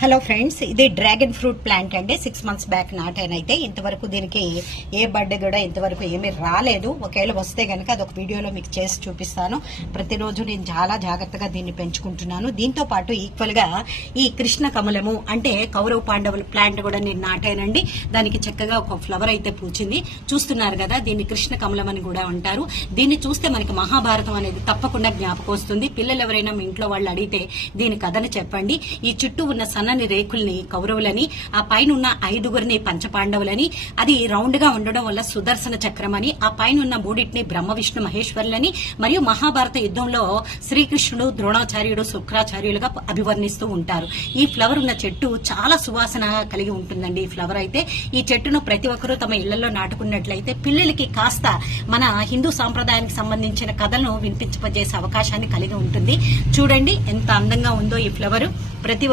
Hello friends ఇది dragon fruit plant అండి. Six months back నాటానైతే ఇంతవరకు దీనికి ఏ బర్త్డే కూడా ఇంతవరకు ఏమీ రాలేదు. ఒకవేళ వస్తే కనుక అదొక వీడియోలో మీకు చేసి చూపిస్తాను. ప్రతిరోజు నేను చాలా జాగ్రత్తగా దీన్ని పెంచుకుంటున్నాను. దీంతో పాటు ఈక్వల్గా ఈ కృష్ణ కమలము అంటే కౌరవ పాండవుల ప్లాంట్ కూడా నేను నాటానండి దానికి చక్కగా ఒక ఫ్లవర్ అయితే పూచింది. చూస్తున్నారు కదా దీన్ని కృష్ణ కమలం అని కూడా అంటారు. దీన్ని చూస్తే మనకి మహాభారతం అనేది తప్పకుండా జ్ఞాపకం వస్తుంది. పిల్లలు ఎవరైనా మీ ఇంట్లో వాళ్ళు అడిగితే దీని కథను చెప్పండి. ఈ చుట్టూ ఉన్న సన్నని రేకుల్ని కౌరవులని ఆ పైన ఉన్న ఐదుగురిని పంచపాండవులని అది రౌండ్గా ఉండడం వల్ల సుదర్శన చక్రం అని ఆ పైన ఉన్న మూడింటిని బ్రహ్మ విష్ణు మహేశ్వరులని మరియు మహాభారత యుద్ధంలో శ్రీకృష్ణుడు ద్రోణాచార్యుడు శుక్రాచార్యులుగా అభివర్ణిస్తూ ఉంటారు. ఈ ఫ్లవర్ ఉన్న చెట్టు చాలా సువాసన కలిగి ఉంటుందండి ఈ ఫ్లవర్ అయితే. ఈ చెట్టును ప్రతి ఒక్కరూ తమ ఇళ్ళలో నాటుకున్నట్లయితే పిల్లలకి కాస్త మన హిందూ సాంప్రదాయానికి సంబంధించిన కథలను వినిపించజేసే అవకాశాన్ని కలిగి ఉంటుంది. చూడండి ఎంత అందంగా ఉందో ఈ ఫ్లవర్. ప్రతి